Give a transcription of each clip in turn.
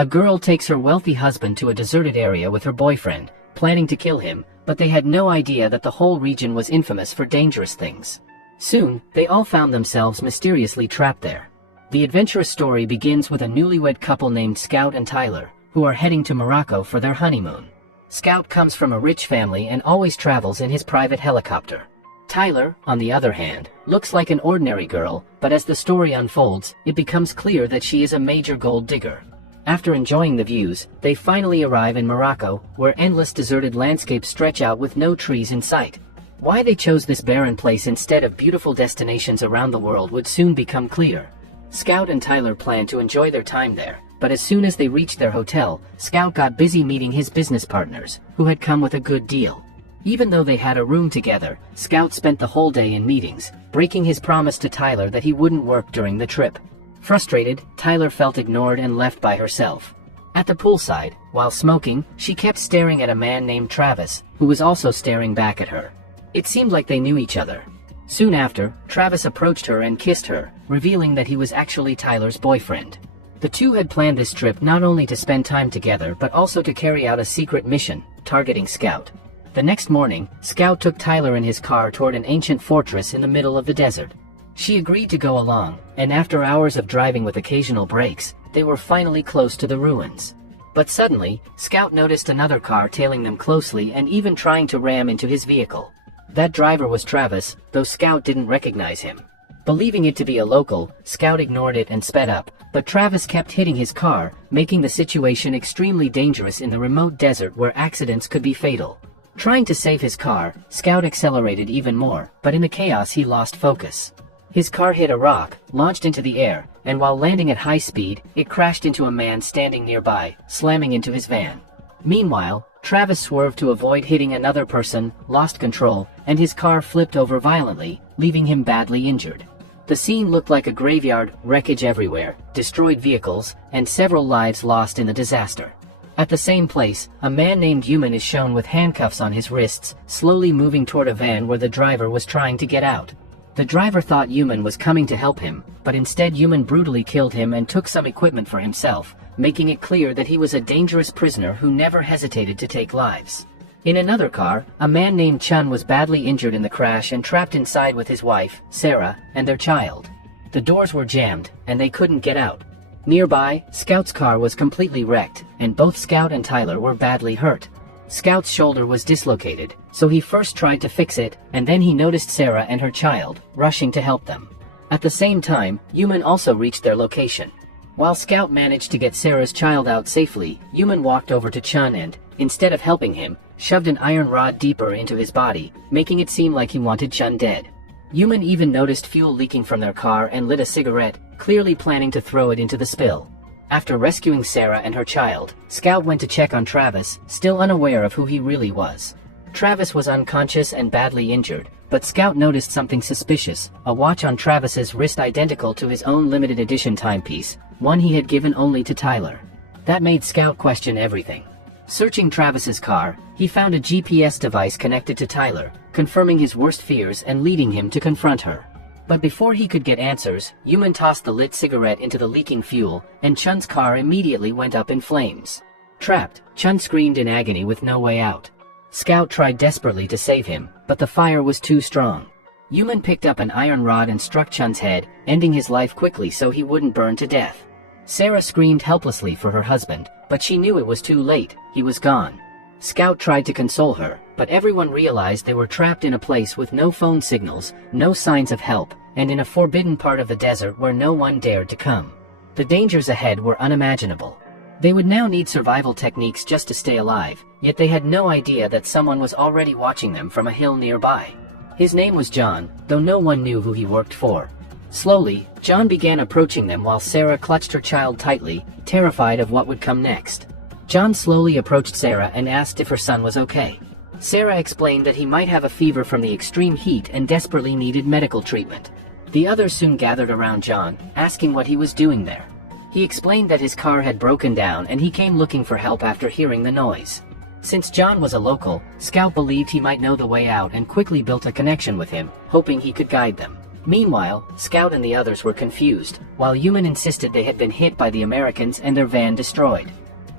A girl takes her wealthy husband to a deserted area with her boyfriend, planning to kill him, but they had no idea that the whole region was infamous for dangerous things. Soon, they all found themselves mysteriously trapped there. The adventurous story begins with a newlywed couple named Scout and Tyler, who are heading to Morocco for their honeymoon. Scout comes from a rich family and always travels in his private helicopter. Tyler, on the other hand, looks like an ordinary girl, but as the story unfolds, it becomes clear that she is a major gold digger. After enjoying the views, they finally arrive in Morocco, where endless deserted landscapes stretch out with no trees in sight. Why they chose this barren place instead of beautiful destinations around the world would soon become clear. Scout and Tyler plan to enjoy their time there, but as soon as they reached their hotel, Scout got busy meeting his business partners, who had come with a good deal. Even though they had a room together, Scout spent the whole day in meetings, breaking his promise to Tyler that he wouldn't work during the trip. Frustrated, Tyler felt ignored and left by herself. At the poolside, while smoking, she kept staring at a man named Travis, who was also staring back at her. It seemed like they knew each other. Soon after, Travis approached her and kissed her, revealing that he was actually Tyler's boyfriend. The two had planned this trip not only to spend time together but also to carry out a secret mission, targeting Scout. The next morning, Scout took Tyler in his car toward an ancient fortress in the middle of the desert. She agreed to go along, and after hours of driving with occasional breaks, they were finally close to the ruins. But suddenly, Scout noticed another car tailing them closely and even trying to ram into his vehicle. That driver was Travis, though Scout didn't recognize him. Believing it to be a local, Scout ignored it and sped up, but Travis kept hitting his car, making the situation extremely dangerous in the remote desert where accidents could be fatal. Trying to save his car, Scout accelerated even more, but in the chaos he lost focus. His car hit a rock, launched into the air, and while landing at high speed, it crashed into a man standing nearby, slamming into his van. Meanwhile, Travis swerved to avoid hitting another person, lost control, and his car flipped over violently, leaving him badly injured. The scene looked like a graveyard, wreckage everywhere, destroyed vehicles, and several lives lost in the disaster. At the same place, a man named Human is shown with handcuffs on his wrists, slowly moving toward a van where the driver was trying to get out. The driver thought Human was coming to help him, but instead Human brutally killed him and took some equipment for himself, making it clear that he was a dangerous prisoner who never hesitated to take lives. In another car, a man named Chun was badly injured in the crash and trapped inside with his wife, Sarah, and their child. The doors were jammed, and they couldn't get out. Nearby, Scout's car was completely wrecked, and both Scout and Tyler were badly hurt. Scout's shoulder was dislocated, so he first tried to fix it, and then he noticed Sarah and her child, rushing to help them. At the same time, Human also reached their location. While Scout managed to get Sarah's child out safely, Human walked over to Chun and, instead of helping him, shoved an iron rod deeper into his body, making it seem like he wanted Chun dead. Human even noticed fuel leaking from their car and lit a cigarette, clearly planning to throw it into the spill. After rescuing Sarah and her child, Scout went to check on Travis, still unaware of who he really was. Travis was unconscious and badly injured, but Scout noticed something suspicious, a watch on Travis's wrist identical to his own limited edition timepiece, one he had given only to Tyler. That made Scout question everything. Searching Travis's car, he found a GPS device connected to Tyler, confirming his worst fears and leading him to confront her. But before he could get answers, Human tossed the lit cigarette into the leaking fuel, and Chun's car immediately went up in flames. Trapped, Chun screamed in agony with no way out. Scout tried desperately to save him, but the fire was too strong. Human picked up an iron rod and struck Chun's head, ending his life quickly so he wouldn't burn to death. Sarah screamed helplessly for her husband, but she knew it was too late, he was gone. Scout tried to console her, but everyone realized they were trapped in a place with no phone signals, no signs of help, and in a forbidden part of the desert where no one dared to come. The dangers ahead were unimaginable. They would now need survival techniques just to stay alive, yet they had no idea that someone was already watching them from a hill nearby. His name was John, though no one knew who he worked for. Slowly, John began approaching them while Sarah clutched her child tightly, terrified of what would come next. John slowly approached Sarah and asked if her son was okay. Sarah explained that he might have a fever from the extreme heat and desperately needed medical treatment. The others soon gathered around John, asking what he was doing there. He explained that his car had broken down and he came looking for help after hearing the noise. Since John was a local, Scout believed he might know the way out and quickly built a connection with him, hoping he could guide them. Meanwhile, Scout and the others were confused, while Human insisted they had been hit by the Americans and their van destroyed.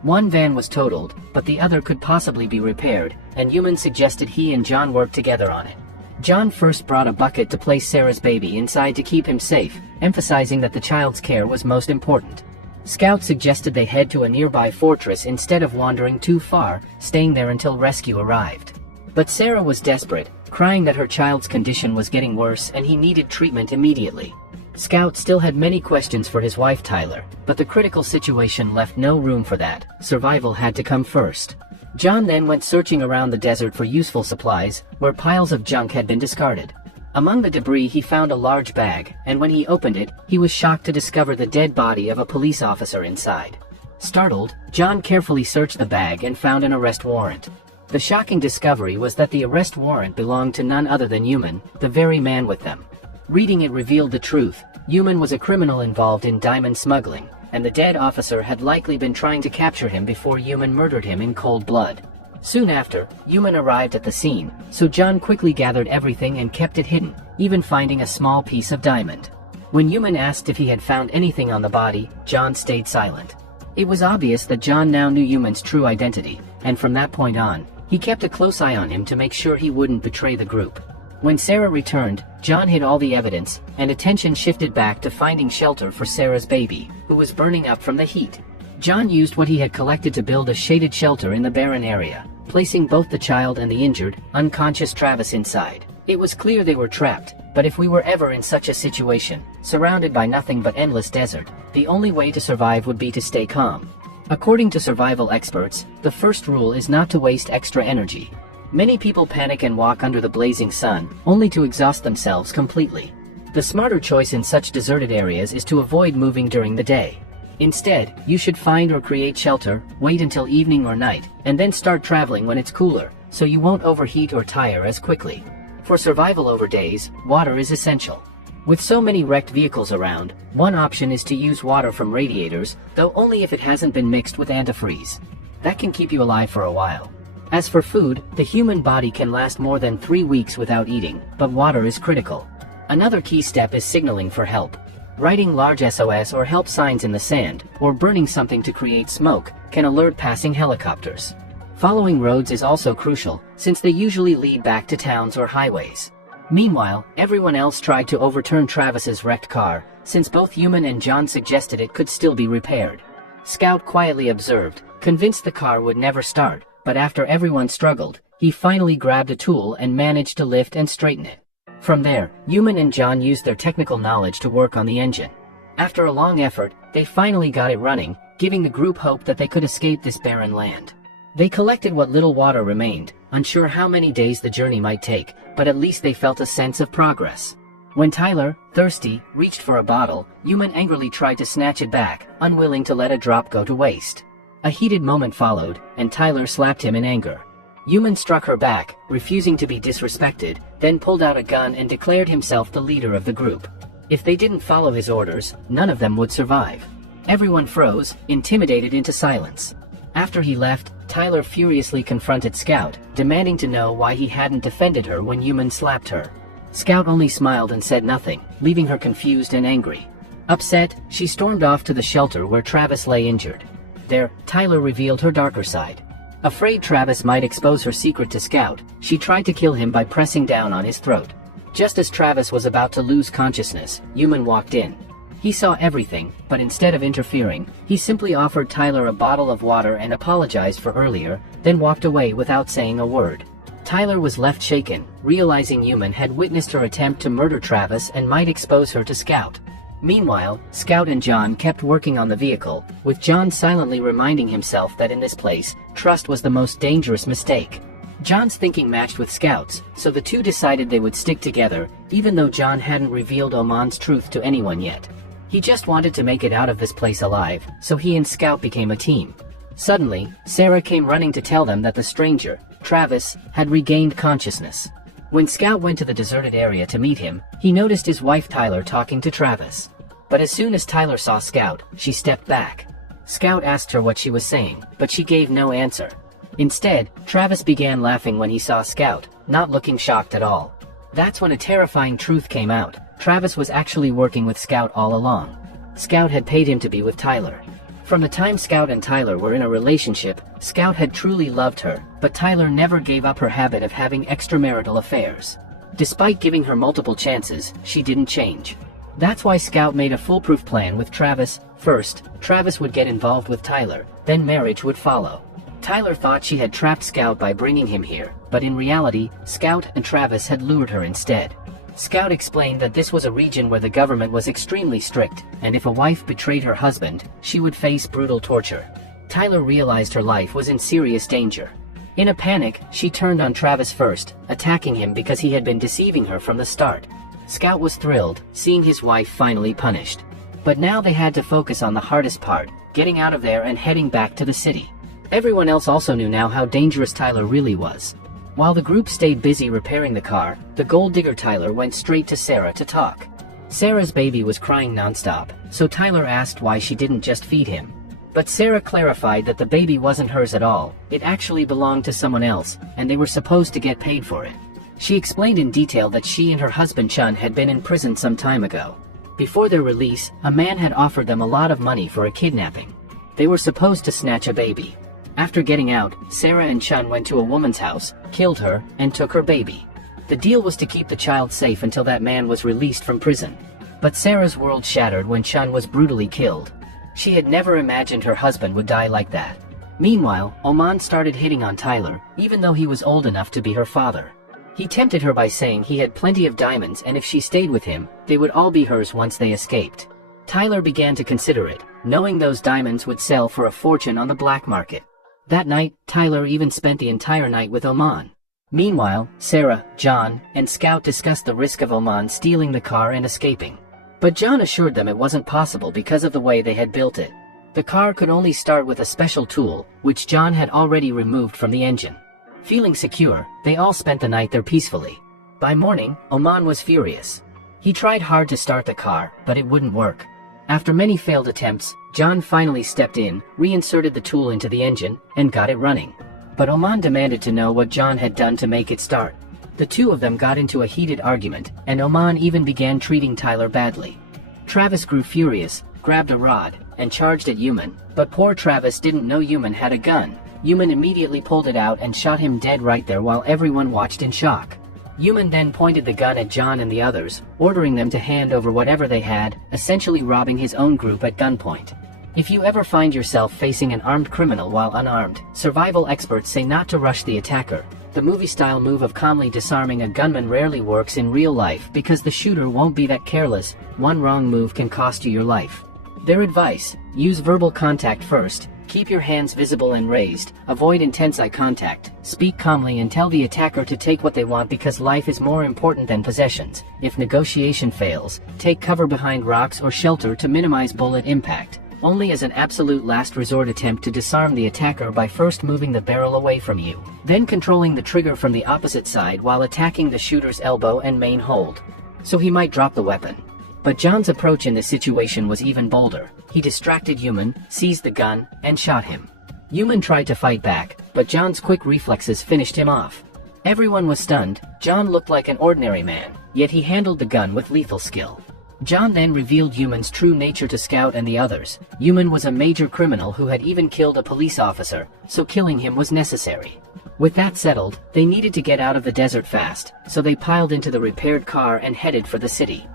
One van was totaled, but the other could possibly be repaired, and Human suggested he and John work together on it. John first brought a bucket to place Sarah's baby inside to keep him safe, emphasizing that the child's care was most important. Scout suggested they head to a nearby fortress instead of wandering too far, staying there until rescue arrived. But Sarah was desperate, crying that her child's condition was getting worse and he needed treatment immediately. Scout still had many questions for his wife Tyler, but the critical situation left no room for that. Survival had to come first. John then went searching around the desert for useful supplies, where piles of junk had been discarded. Among the debris he found a large bag, and when he opened it, he was shocked to discover the dead body of a police officer inside. Startled, John carefully searched the bag and found an arrest warrant. The shocking discovery was that the arrest warrant belonged to none other than Human, the very man with them. Reading it revealed the truth. Human was a criminal involved in diamond smuggling, and the dead officer had likely been trying to capture him before Human murdered him in cold blood. Soon after, Human arrived at the scene, so John quickly gathered everything and kept it hidden, even finding a small piece of diamond. When Human asked if he had found anything on the body, John stayed silent. It was obvious that John now knew Human's true identity, and from that point on, he kept a close eye on him to make sure he wouldn't betray the group. When Sarah returned, John hid all the evidence, and attention shifted back to finding shelter for Sarah's baby, who was burning up from the heat. John used what he had collected to build a shaded shelter in the barren area, placing both the child and the injured, unconscious Travis inside. It was clear they were trapped, but if we were ever in such a situation, surrounded by nothing but endless desert, the only way to survive would be to stay calm. According to survival experts, the first rule is not to waste extra energy. Many people panic and walk under the blazing sun, only to exhaust themselves completely. The smarter choice in such deserted areas is to avoid moving during the day. Instead, you should find or create shelter, wait until evening or night, and then start traveling when it's cooler, so you won't overheat or tire as quickly. For survival over days, water is essential. With so many wrecked vehicles around, one option is to use water from radiators, though only if it hasn't been mixed with antifreeze. That can keep you alive for a while. As for food, the human body can last more than 3 weeks without eating, but water is critical. Another key step is signaling for help. Writing large SOS or help signs in the sand, or burning something to create smoke, can alert passing helicopters. Following roads is also crucial, since they usually lead back to towns or highways. Meanwhile, everyone else tried to overturn Travis's wrecked car, since both Human and John suggested it could still be repaired. Scout quietly observed, convinced the car would never start, but after everyone struggled, he finally grabbed a tool and managed to lift and straighten it. From there, Human and John used their technical knowledge to work on the engine. After a long effort, they finally got it running, giving the group hope that they could escape this barren land. They collected what little water remained, unsure how many days the journey might take, but at least they felt a sense of progress. When Tyler, thirsty, reached for a bottle, Human angrily tried to snatch it back, unwilling to let a drop go to waste. A heated moment followed, and Tyler slapped him in anger. Human struck her back, refusing to be disrespected, then pulled out a gun and declared himself the leader of the group. If they didn't follow his orders, none of them would survive. Everyone froze, intimidated into silence. After he left, Tyler furiously confronted Scout, demanding to know why he hadn't defended her when Human slapped her. Scout only smiled and said nothing, leaving her confused and angry. Upset, she stormed off to the shelter where Travis lay injured. There, Tyler revealed her darker side. Afraid Travis might expose her secret to Scout, she tried to kill him by pressing down on his throat. Just as Travis was about to lose consciousness, Human walked in. He saw everything, but instead of interfering, he simply offered Tyler a bottle of water and apologized for earlier, then walked away without saying a word. Tyler was left shaken, realizing Human had witnessed her attempt to murder Travis and might expose her to Scout. Meanwhile, Scout and John kept working on the vehicle, with John silently reminding himself that in this place, trust was the most dangerous mistake. John's thinking matched with Scout's, so the two decided they would stick together, even though John hadn't revealed Oman's truth to anyone yet. He just wanted to make it out of this place alive, so he and Scout became a team. Suddenly, Sarah came running to tell them that the stranger, Travis, had regained consciousness. When Scout went to the deserted area to meet him, he noticed his wife Tyler talking to Travis. But as soon as Tyler saw Scout, she stepped back. Scout asked her what she was saying, but she gave no answer. Instead, Travis began laughing when he saw Scout, not looking shocked at all. That's when a terrifying truth came out. Travis was actually working with Scout all along. Scout had paid him to be with Tyler. From the time Scout and Tyler were in a relationship, Scout had truly loved her, but Tyler never gave up her habit of having extramarital affairs. Despite giving her multiple chances, she didn't change. That's why Scout made a foolproof plan with Travis. First, Travis would get involved with Tyler, then marriage would follow. Tyler thought she had trapped Scout by bringing him here, but in reality, Scout and Travis had lured her instead. Scout explained that this was a region where the government was extremely strict, and if a wife betrayed her husband, she would face brutal torture. Tyler realized her life was in serious danger. In a panic, she turned on Travis first, attacking him because he had been deceiving her from the start. Scout was thrilled, seeing his wife finally punished. But now they had to focus on the hardest part, getting out of there and heading back to the city. Everyone else also knew now how dangerous Tyler really was. While the group stayed busy repairing the car, the gold digger Tyler went straight to Sarah to talk. Sarah's baby was crying nonstop, so Tyler asked why she didn't just feed him. But Sarah clarified that the baby wasn't hers at all, it actually belonged to someone else, and they were supposed to get paid for it. She explained in detail that she and her husband Chun had been in prison some time ago. Before their release, a man had offered them a lot of money for a kidnapping. They were supposed to snatch a baby. After getting out, Sarah and Chun went to a woman's house, killed her, and took her baby. The deal was to keep the child safe until that man was released from prison. But Sarah's world shattered when Chun was brutally killed. She had never imagined her husband would die like that. Meanwhile, Oman started hitting on Tyler, even though he was old enough to be her father. He tempted her by saying he had plenty of diamonds and if she stayed with him, they would all be hers once they escaped. Tyler began to consider it, knowing those diamonds would sell for a fortune on the black market. That night, Tyler even spent the entire night with Oman. Meanwhile, Sarah, John, and Scout discussed the risk of Oman stealing the car and escaping. But John assured them it wasn't possible because of the way they had built it. The car could only start with a special tool, which John had already removed from the engine. Feeling secure, they all spent the night there peacefully. By morning, Oman was furious. He tried hard to start the car, but it wouldn't work. After many failed attempts, John finally stepped in, reinserted the tool into the engine, and got it running. But Oman demanded to know what John had done to make it start. The two of them got into a heated argument, and Oman even began treating Tyler badly. Travis grew furious, grabbed a rod, and charged at Yuman, but poor Travis didn't know Yuman had a gun. Yuman immediately pulled it out and shot him dead right there while everyone watched in shock. Yuman then pointed the gun at John and the others, ordering them to hand over whatever they had, essentially robbing his own group at gunpoint. If you ever find yourself facing an armed criminal while unarmed, survival experts say not to rush the attacker. The movie-style move of calmly disarming a gunman rarely works in real life because the shooter won't be that careless. One wrong move can cost you your life. Their advice: use verbal contact first, keep your hands visible and raised, avoid intense eye contact, speak calmly and tell the attacker to take what they want because life is more important than possessions. If negotiation fails, take cover behind rocks or shelter to minimize bullet impact. Only as an absolute last resort attempt to disarm the attacker by first moving the barrel away from you, then controlling the trigger from the opposite side while attacking the shooter's elbow and main hold. So he might drop the weapon. But John's approach in this situation was even bolder. He distracted Yuman, seized the gun, and shot him. Yuman tried to fight back, but John's quick reflexes finished him off. Everyone was stunned. John looked like an ordinary man, yet he handled the gun with lethal skill. John then revealed Yuman's true nature to Scout and the others. Yuman was a major criminal who had even killed a police officer, so killing him was necessary. With that settled, they needed to get out of the desert fast, so they piled into the repaired car and headed for the city.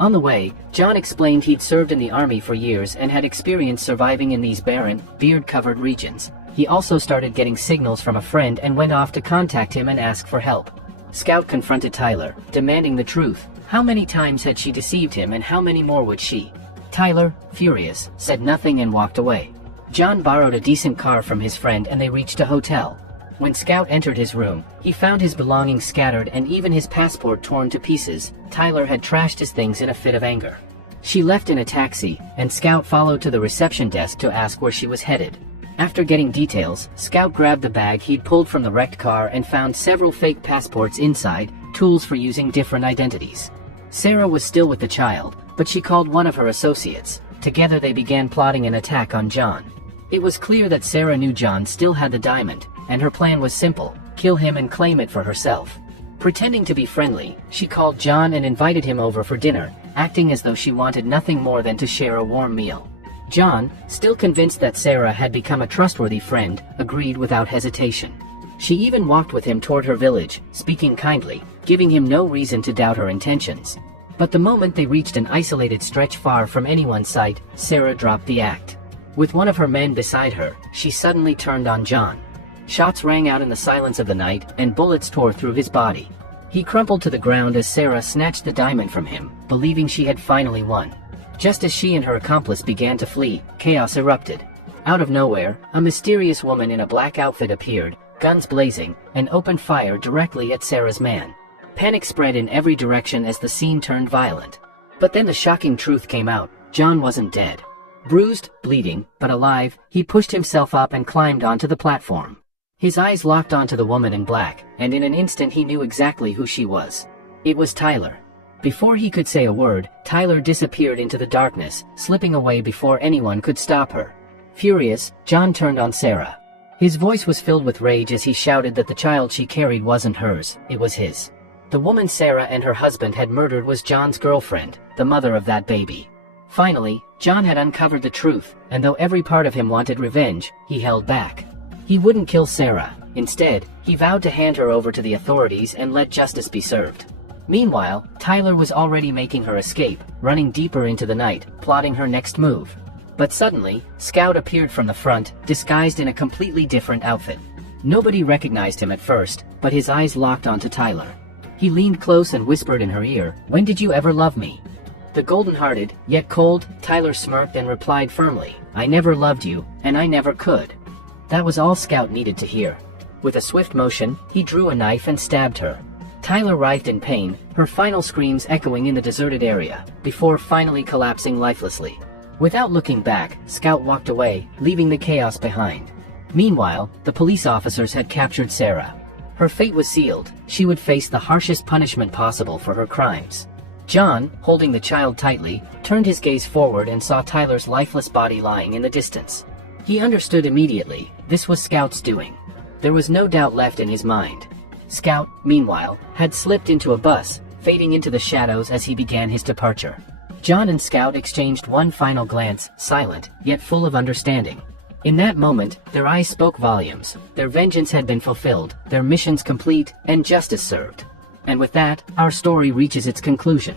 On the way, John explained he'd served in the army for years and had experience surviving in these barren, beard-covered regions. He also started getting signals from a friend and went off to contact him and ask for help. Scout confronted Tyler, demanding the truth. How many times had she deceived him and how many more would she? Tyler, furious, said nothing and walked away. John borrowed a decent car from his friend and they reached a hotel. When Scout entered his room, he found his belongings scattered and even his passport torn to pieces. Tyler had trashed his things in a fit of anger. She left in a taxi, and Scout followed to the reception desk to ask where she was headed. After getting details, Scout grabbed the bag he'd pulled from the wrecked car and found several fake passports inside, tools for using different identities. Sarah was still with the child, but she called one of her associates. Together they began plotting an attack on John. It was clear that Sarah knew John still had the diamond, and her plan was simple: kill him and claim it for herself. Pretending to be friendly, she called John and invited him over for dinner, acting as though she wanted nothing more than to share a warm meal. John, still convinced that Sarah had become a trustworthy friend, agreed without hesitation. She even walked with him toward her village, speaking kindly, giving him no reason to doubt her intentions. But the moment they reached an isolated stretch far from anyone's sight, Sarah dropped the act. With one of her men beside her, she suddenly turned on John. Shots rang out in the silence of the night, and bullets tore through his body. He crumpled to the ground as Sarah snatched the diamond from him, believing she had finally won. Just as she and her accomplice began to flee, chaos erupted. Out of nowhere, a mysterious woman in a black outfit appeared, guns blazing, and opened fire directly at Sarah's man. Panic spread in every direction as the scene turned violent. But then the shocking truth came out: John wasn't dead. Bruised, bleeding, but alive, he pushed himself up and climbed onto the platform. His eyes locked onto the woman in black, and in an instant he knew exactly who she was. It was Tyler. Before he could say a word, Tyler disappeared into the darkness, slipping away before anyone could stop her. Furious, John turned on Sarah. His voice was filled with rage as he shouted that the child she carried wasn't hers, it was his. The woman Sarah and her husband had murdered was John's girlfriend, the mother of that baby. Finally, John had uncovered the truth, and though every part of him wanted revenge, he held back. He wouldn't kill Sarah. Instead, he vowed to hand her over to the authorities and let justice be served. Meanwhile, Tyler was already making her escape, running deeper into the night, plotting her next move. But suddenly, Scout appeared from the front, disguised in a completely different outfit. Nobody recognized him at first, but his eyes locked onto Tyler. He leaned close and whispered in her ear, "When did you ever love me?" The golden-hearted, yet cold, Tyler smirked and replied firmly, "I never loved you, and I never could." That was all Scout needed to hear. With a swift motion, he drew a knife and stabbed her. Tyler writhed in pain, her final screams echoing in the deserted area, before finally collapsing lifelessly. Without looking back, Scout walked away, leaving the chaos behind. Meanwhile, the police officers had captured Sarah. Her fate was sealed. She would face the harshest punishment possible for her crimes. John, holding the child tightly, turned his gaze forward and saw Tyler's lifeless body lying in the distance. He understood immediately, this was Scout's doing. There was no doubt left in his mind. Scout, meanwhile, had slipped into a bus, fading into the shadows as he began his departure. John and Scout exchanged one final glance, silent, yet full of understanding. In that moment, their eyes spoke volumes. Their vengeance had been fulfilled, their missions complete, and justice served. And with that, our story reaches its conclusion.